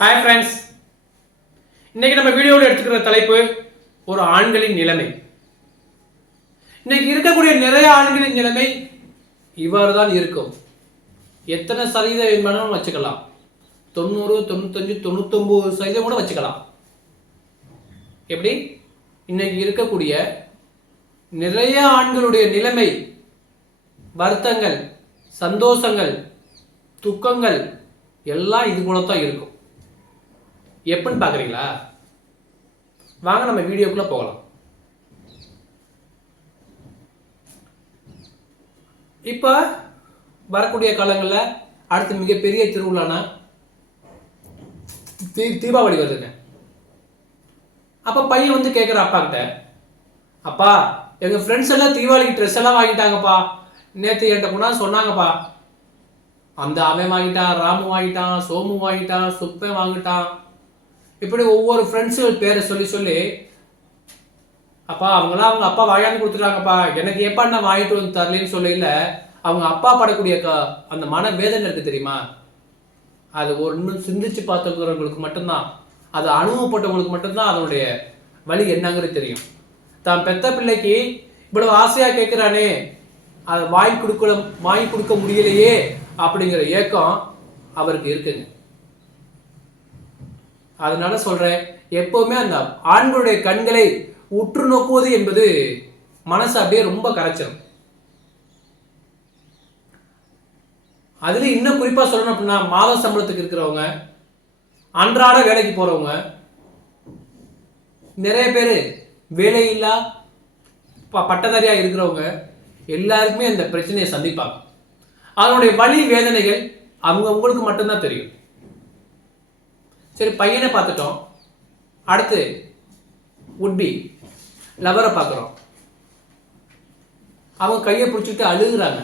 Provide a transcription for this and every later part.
Hi friends, இன்னைக்கு நம்ம வீடியோவில் எடுத்துக்கிற தலைப்பு ஒரு ஆண்களின் நிலைமை. இன்னைக்கு இருக்கக்கூடிய நிறைய ஆண்களின் நிலைமை இவ்வாறு தான் இருக்கும். எத்தனை சதவீதம் வேணாலும் வச்சுக்கலாம், 90, 95, 99% கூட வச்சுக்கலாம். எப்படி இன்னைக்கு இருக்கக்கூடிய நிறைய ஆண்களுடைய நிலைமை, வருத்தங்கள், சந்தோஷங்கள், துக்கங்கள் எல்லாம் இது கூட தான் இருக்கும். எப்படின்னு பார்க்குறீங்களா? வாங்க நம்ம வீடியோக்குள்ள போகலாம். இப்போ வரக்கூடிய காலங்களில் அடுத்து மிகப்பெரிய திருவிழானா தீபாவளி வருதுங்க. அப்போ பையன் வந்து கேட்குற அப்பா கிட்ட, அப்பா எங்கள் ஃப்ரெண்ட்ஸ் எல்லாம் தீபாவளிக்கு ட்ரெஸ் எல்லாம் வாங்கிட்டாங்கப்பா, நேற்று என்கிட்ட போனால் சொன்னாங்கப்பா, அந்த அவன் வாங்கிட்டான், ராமு வாங்கிட்டான், சோமு வாங்கிட்டான், சுப்பன் வாங்கிட்டான், இப்படி ஒவ்வொரு ஃப்ரெண்ட்ஸுகள் பேரை சொல்லி சொல்லி, அப்பா அவங்களாம் அவங்க அப்பா வாங்கிட்டு கொடுத்துட்டாங்கப்பா, எனக்கு எப்பா நான் வாங்கிட்டு வந்து தரலன்னு சொல்லல, அவங்க அப்பா படக்கூடிய அந்த மன வேதனை இருக்கு தெரியுமா? அது ஒன்று சிந்திச்சு பார்த்துக்கிறவங்களுக்கு மட்டும்தான், அது அனுபவப்பட்டவங்களுக்கு மட்டும்தான் அதனுடைய வழி என்னங்கிறது தெரியும். தான் பெத்த பிள்ளைக்கு இவ்வளவு ஆசையா கேட்கிறானே, அதை வாங்கி கொடுக்க முடியலையே அப்படிங்கிற ஏக்கம் அவருக்கு இருக்குங்க. அதனால சொல்றேன், எப்பவுமே அந்த ஆண்களுடைய கண்களை உற்று நோக்குவது என்பது மனசு அப்படியே ரொம்ப கரைச்சிடும். அதுல இன்னும் குறிப்பா சொல்லணும் அப்படின்னா, மாத சம்பளத்துக்கு இருக்கிறவங்க, அன்றாட வேலைக்கு போறவங்க, நிறைய பேர் வேலையில்லா பட்டதாரியா இருக்கிறவங்க எல்லாருக்குமே அந்த பிரச்சனையை சந்திப்பாங்க. அதனுடைய வலி வேதனைகள் அவங்களுக்கு மட்டும்தான் தெரியும். சரி, பையனை பார்த்துட்டோம். அடுத்து உட்பி லவரை பார்க்குறோம். அவங்க கையை பிடிச்சிட்டு அழுகுறாங்க.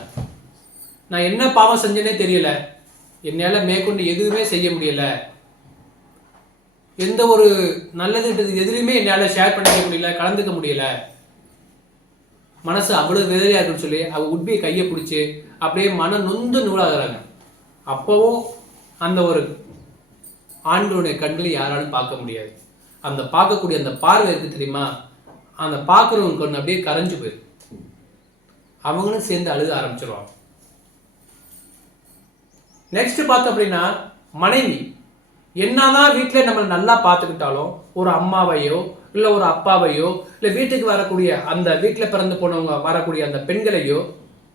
நான் என்ன பாவம் செஞ்சேனே தெரியல, என்னால் மேற்கொண்டு எதுவுமே செய்ய முடியல, எந்த ஒரு நல்லது எதுலையுமே என்னால் ஷேர் பண்ணிக்க முடியல, கலந்துக்க முடியல, மனசு அவ்வளவு வேதனையா இருக்குன்னு சொல்லி அவங்க உட்பியை கையை பிடிச்சி அப்படியே மன நொந்து நூலாகிறாங்க. அப்பவும் அந்த ஒரு ஆண்களுடைய கண்களை யாராலும் பார்க்க முடியாது. அந்த பார்க்கக்கூடிய அந்த பார்வை இருக்கு தெரியுமா, அந்த பார்க்குறவங்க கண்ணு அப்படியே கரைஞ்சு போயிடும். அவங்களும் சேர்ந்து அழுத ஆரம்பிச்சிருவாங்க. நெக்ஸ்ட் பார்த்தோம் அப்படின்னா, மனைவி என்னதான் வீட்டில் நம்ம நல்லா பார்த்துக்கிட்டாலும், ஒரு அம்மாவையோ இல்லை ஒரு அப்பாவையோ இல்லை வீட்டுக்கு வரக்கூடிய அந்த வீட்டில் பிறந்து போனவங்க வரக்கூடிய அந்த பெண்களையோ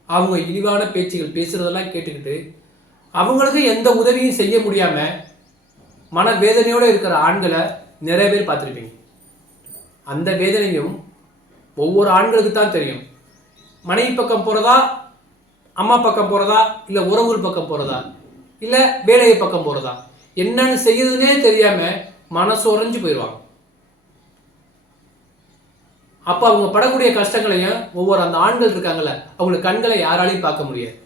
அவங்க இழிவான பேச்சுகள் பேசுறதெல்லாம் கேட்டுக்கிட்டு அவங்களுக்கு எந்த உதவியும் செய்ய முடியாம மனவேதனையோடு இருக்கிற ஆண்களை நிறைய பேர் பார்த்துருப்பீங்க. அந்த வேதனையும் ஒவ்வொரு ஆண்களுக்கு தான் தெரியும். மனைவி பக்கம் போகிறதா, அம்மா பக்கம் போகிறதா, இல்லை உறவுகள் பக்கம் போகிறதா, இல்லை வேலையை பக்கம் போகிறதா, என்னன்னு செய்யுதுன்னே தெரியாம மனசு உறைஞ்சு போயிடுவாங்க. அப்போ அவங்க படக்கூடிய கஷ்டங்களையும் ஒவ்வொரு அந்த ஆண்கள் இருக்காங்கல்ல, அவங்களுக்கு கண்களை யாராலையும் பார்க்க முடியாது.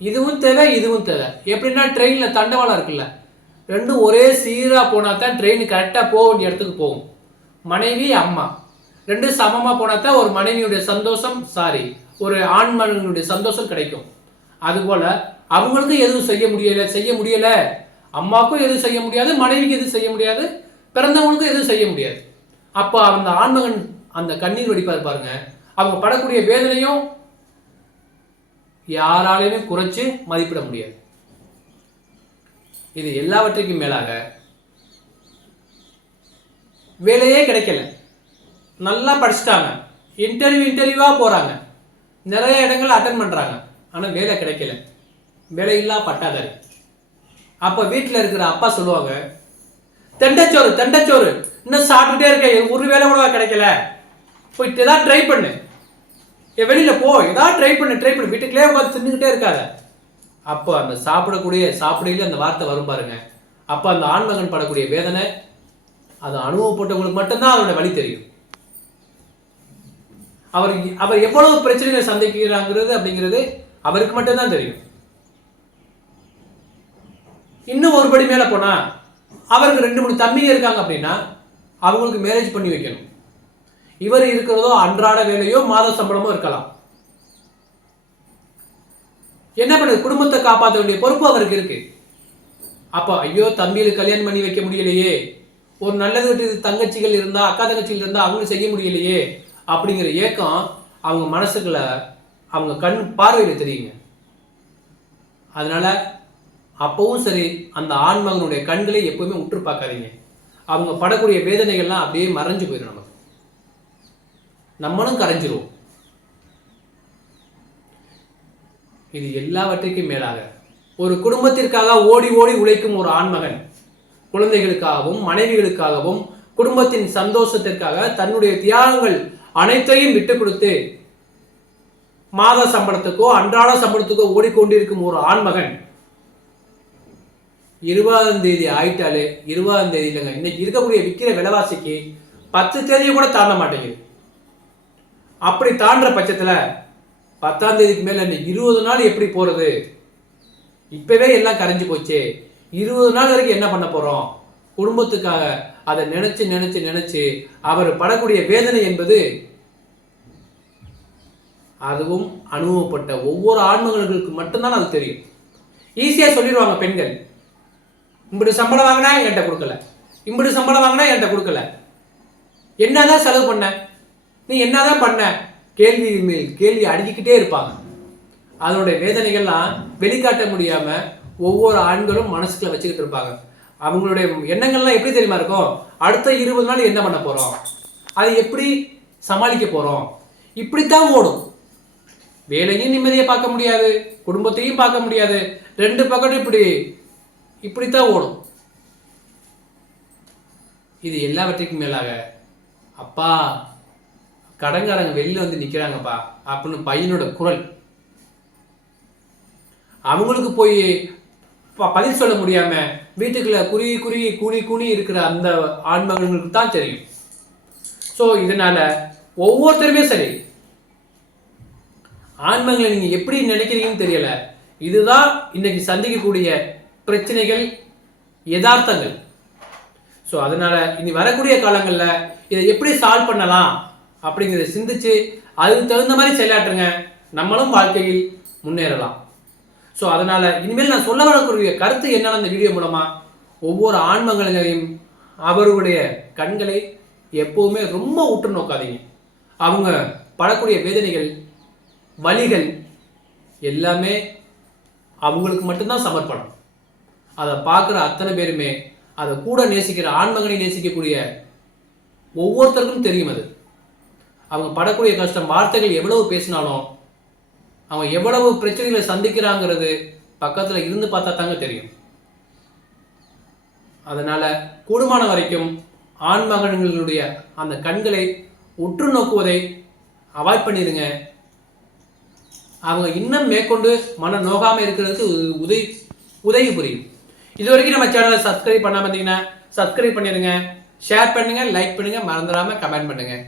இதுவும் தேவை, இதுவும் தேவை. எப்படின்னா ட்ரெயினில் தண்டவாளம் இருக்குல்ல, ரெண்டும் ஒரே சீராக போனால் தான் ட்ரெயின் கரெக்டாக போக வேண்டிய இடத்துக்கு போகும். மனைவி அம்மா ரெண்டும் சமமாக போனால் தான் ஒரு மனைவியுடைய சந்தோஷம், ஒரு ஆண் மகனுடைய சந்தோஷம் கிடைக்கும். அதுபோல் அவங்களுக்கும் எதுவும் செய்ய முடியலை, அம்மாவுக்கும் எதுவும் செய்ய முடியாது, மனைவிக்கு எதுவும் செய்ய முடியாது, பிறந்தவங்களுக்கும் எதுவும் செய்ய முடியாது. அப்போ அந்த ஆண்மகன் அந்த கண்ணீர் வடிப்பார் பாருங்க, அவங்க படக்கூடிய வேதனையும் யாராலையுமே குறைச்சு மதிப்பிட முடியாது. இது எல்லாவற்றுக்கும் மேலாக வேலையே கிடைக்கல, நல்லா படிச்சுட்டாங்க, இன்டர்வியூவா போறாங்க, நிறைய இடங்கள் அட்டன் பண்றாங்க, ஆனா வேலை கிடைக்கல, வேலையில்லா பட்டாதாரி. அப்ப வீட்டில் இருக்கிற அப்பா சொல்லுவாங்க, தெண்டச்சோறு இன்னும் சாப்பிட்டுட்டே இருக்க, ஒரு வேலை கூட கிடைக்கல, போயிட்டு ஏதாவது ட்ரை பண்ணு, வெளியில போ, ஏதாவது ட்ரை பண்ணு, வீட்டுக்குள்ளே உட்காந்து தின்னுக்கிட்டே இருக்காத. அப்போ அந்த சாப்பிடையில அந்த வார்த்தை வரும் பாருங்க. அப்போ அந்த ஆண்மகன் படக்கூடிய வேதனை அது அனுபவப்பட்டவங்களுக்கு மட்டும்தான் அதோட வழி தெரியும். அவர் எவ்வளவு பிரச்சனைகளை சந்திக்கிறாங்கிறது அப்படிங்கிறது அவருக்கு மட்டும்தான் தெரியும். இன்னும் ஒருபடி மேல போனா, அவருக்கு 2-3 தம்பிங்க இருக்காங்க அப்படின்னா அவங்களுக்கு மேரேஜ் பண்ணி வைக்கணும். இவர் இருக்கிறதோ அன்றாட வேலையோ மாத சம்பளமோ இருக்கலாம். என்ன பண்ணுது, குடும்பத்தை காப்பாற்ற வேண்டிய பொறுப்பு அவருக்கு இருக்கு. அப்போ ஐயோ தம்பிகளுக்கு கல்யாணம் பண்ணி வைக்க முடியலையே, ஒரு நல்லது தங்கச்சிகள் இருந்தா, அக்கா தங்கச்சிகள் இருந்தா அவங்களும் செய்ய முடியலையே அப்படிங்கிற ஏக்கம் அவங்க மனசுக்குள்ள, அவங்க கண் பார்வையில் தெரியுங்க. அதனால அப்பவும் சரி, அந்த ஆண்மகனுடைய கண்களை எப்பவுமே உற்று பார்க்காதீங்க. அவங்க படக்கூடிய வேதனைகள்லாம் அப்படியே மறைஞ்சு போயிடும். நமக்கு நம்மளும் கரைஞ்சிருவோம். இது எல்லாவற்றிற்கும் மேலாக ஒரு குடும்பத்திற்காக ஓடி ஓடி உழைக்கும் ஒரு ஆண்மகன் குழந்தைகளுக்காகவும் மனைவிகளுக்காகவும் குடும்பத்தின் சந்தோஷத்திற்காக தன்னுடைய தியாகங்கள் அனைத்தையும் விட்டு கொடுத்து மாத சம்பளத்துக்கோ அன்றாட சம்பளத்துக்கோ ஓடிக்கொண்டிருக்கும் ஒரு ஆண்மகன் 20ஆம் தேதி ஆயிட்டாலே, 20ஆம் தேதி இல்லைங்க, இன்னைக்கு இருக்கக்கூடிய விற்கிற விலைவாசிக்கு 10 தேதியை கூட தாண்ட மாட்டேங்குது. அப்படி தாண்டுற பட்சத்துல 10ஆம் தேதிக்கு மேல 20 நாள் எப்படி போறது? இப்பவே எல்லாம் கரைஞ்சு போச்சு. 20 நாள் வரைக்கும் என்ன பண்ண போறோம்? குடும்பத்துக்காக அதை நினைச்சு நினைச்சு நினைச்சு அவர் படக்கூடிய வேதனை என்பது, அதுவும் அனுபவப்பட்ட ஒவ்வொரு ஆண்மகன்களுக்கு மட்டும்தான் அது தெரியும். ஈஸியா சொல்லிடுவாங்க பெண்கள், இப்படி சம்பளம் வாங்கினா என்கிட்ட கொடுக்கல, இப்படி சம்பளம் வாங்கினா என்கிட்ட கொடுக்கல, என்னதான் செலவு பண்ண, நீ என்னதான் பண்ண, கேள்வி மேல் கேள்வி அடிக்கிட்டே இருப்பாங்க. அதனுடைய வேதனைகள்லாம் வெளிக்காட்ட முடியாம ஒவ்வொரு ஆண்களும் மனசுக்குள்ள வச்சுக்கிட்டு இருப்பாங்க. அவங்களுடைய எண்ணங்கள்லாம் எப்படி தெரியுமா இருக்கும்? அடுத்த 20 நாள் என்ன பண்ண போறோம், அதை எப்படி சமாளிக்க போறோம், இப்படித்தான் ஓடும். வேலையும் நிம்மதியை பார்க்க முடியாது, குடும்பத்தையும் பார்க்க முடியாது, ரெண்டு பக்கமும் இப்படித்தான் ஓடும். இது எல்லாவற்றுக்கும் மேலாக அப்பா கடங்காரங்க வெளியில வந்து நிக்கிறாங்கப்பா அப்படின்னு பையனோட குரல் அவங்களுக்கு போய் பதில் சொல்ல முடியாம வீட்டுக்குள்ள குறுகி குறுகி கூனி கூனி இருக்கிற அந்த ஆண்மகன்களுக்கு தான் தெரியும். ஸோ இதனால ஒவ்வொருத்தருமே சரி, ஆண்மகளை நீங்க எப்படி நினைக்கிறீங்கன்னு தெரியல, இதுதான் இன்னைக்கு சந்திக்கக்கூடிய பிரச்சனைகள், யதார்த்தங்கள். ஸோ அதனால இனி வரக்கூடிய காலங்களில் இதை எப்படி சால்வ் பண்ணலாம் அப்படிங்கிறத சிந்திச்சு அதுக்கு தகுந்த மாதிரி செயலாற்றுங்க, நம்மளும் வாழ்க்கையில் முன்னேறலாம். ஸோ அதனால இனிமேல் நான் சொல்ல வரக்கூடிய கருத்து என்னன்னா, இந்த வீடியோ மூலமா ஒவ்வொரு ஆண்மகளையும் அவர்களுடைய கண்களை எப்பவுமே ரொம்ப உற்று நோக்காதீங்க. அவங்க படக்கூடிய வேதனைகள், வலிகள் எல்லாமே அவங்களுக்கு மட்டும்தான் சமர்ப்பணம். அதை பார்க்குற அத்தனை பேருமே, அதை கூட நேசிக்கிற ஆண்மகனை நேசிக்கக்கூடிய ஒவ்வொருத்தருக்கும் தெரியும். அது அவங்க படக்கூடிய கஷ்டம், வார்த்தைகள் எவ்வளவு பேசினாலும் அவங்க எவ்வளவு பிரச்சனைகளை சந்திக்கிறாங்கிறது பக்கத்தில் இருந்து பார்த்தா தாங்க தெரியும். அதனால கூடுமான வரைக்கும் ஆண்மகன்களுடைய அந்த கண்களை உற்று நோக்குவதை அவாய்ட் பண்ணிடுங்க. அவங்க இன்னும் மேற்கொண்டு மன நோகாமல் இருக்கிறதுக்கு உதவி புரியும். இது வரைக்கும் நம்ம சேனலை சப்ஸ்கிரைப் பண்ணாம இருந்தீங்கன்னா சப்ஸ்கிரைப் பண்ணிடுங்க, ஷேர் பண்ணுங்க, லைக் பண்ணுங்க, மறந்துடாம கமெண்ட் பண்ணுங்க.